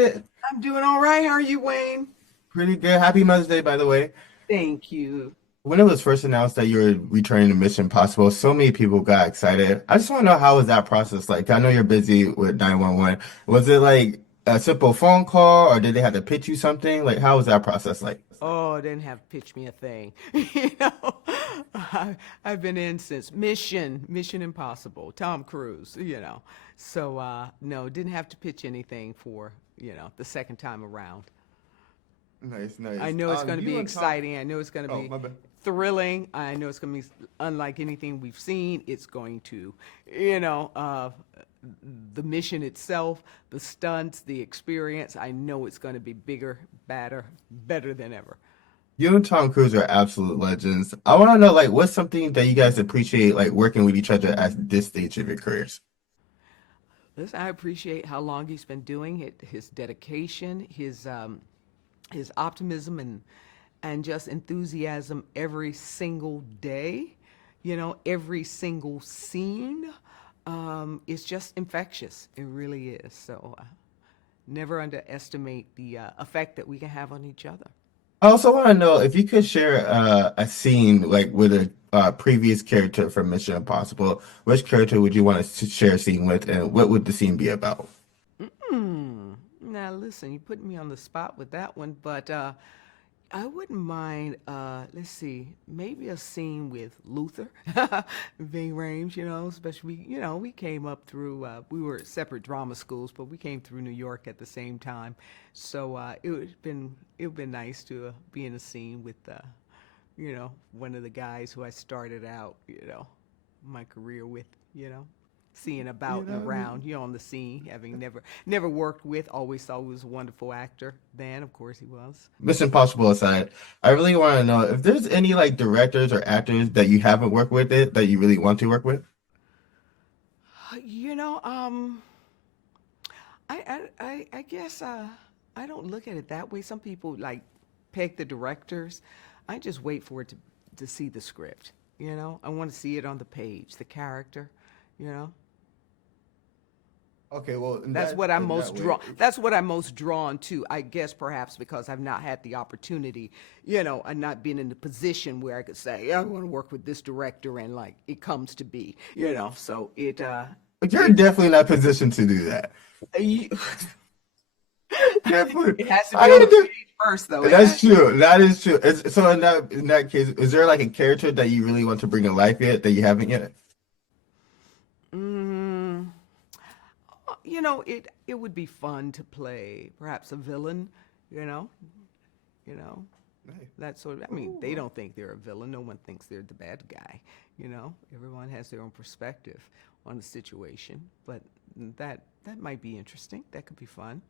Bassett. I'm doing all right. How are you, Wayne? Pretty good. Happy Mother's Day, by the way. Thank you. When it was first announced that you were returning to Mission Impossible, so many people got excited. I just want to know, how was that process like? I know you're busy with 911. Was it like a simple phone call, or did they have to pitch you something? Like, how was that process like? Oh, they didn't have to pitch me a thing. You know, I've been in since Mission Impossible, Tom Cruise, So, no, didn't have to pitch anything for, the second time around. Nice, I nice. know it's going to be You and Tom. exciting. I know it's going to Oh, be my bad. thrilling. I know it's going to be unlike anything we've seen. It's going to, you know, uh, the mission itself, the stunts, the experience. I know it's going to be bigger, better than ever. You and Tom Cruise are absolute legends. I want to know, like, what's something that you guys appreciate, like, working with each other at this stage of your careers? Listen, I appreciate how long he's been doing it, his dedication, his optimism and just enthusiasm every single day. Every single scene. It's just infectious. It really is. So never underestimate the effect that we can have on each other. I also want to know if you could share a scene like with a previous character from Mission Impossible. Which character would you want to share a scene with, and what would the scene be about? Now, listen, you put me on the spot with that one, but I wouldn't mind, let's see, maybe a scene with Luther, Ving Rhames, especially, we came up through, we were at separate drama schools, but we came through New York at the same time. So it would been nice to be in a scene with, one of the guys who I started out, my career with, seeing about You and know, around, on the scene, having never worked with, always thought he was a wonderful actor. Then, of course, he was. Mission Impossible aside, I really want to know if there's any like directors or actors that you haven't worked with it that you really want to work with. You know, I guess I don't look at it that way. Some people like peg the directors. I just wait for it to see the script. I want to see it on the page, the character. You know, Okay, well, that's what I'm in that most way, drawn. That's what I'm most drawn to. I guess perhaps because I've not had the opportunity, and not been in the position where I could say, yeah, I want to work with this director, and like it comes to be. So you're it definitely not positioned to do that. it Definitely, has to I be on the didn't do. page first, though. It That's has. true. That is true. So in that case, is there like a character that you really want to bring to life yet that you haven't yet? Mm, it would be fun to play perhaps a villain. You know, you know Nice. that sort of. I mean, they Ooh. don't think they're a villain. No one thinks they're the bad guy. Everyone has their own perspective on the situation, but that might be interesting. That could be fun.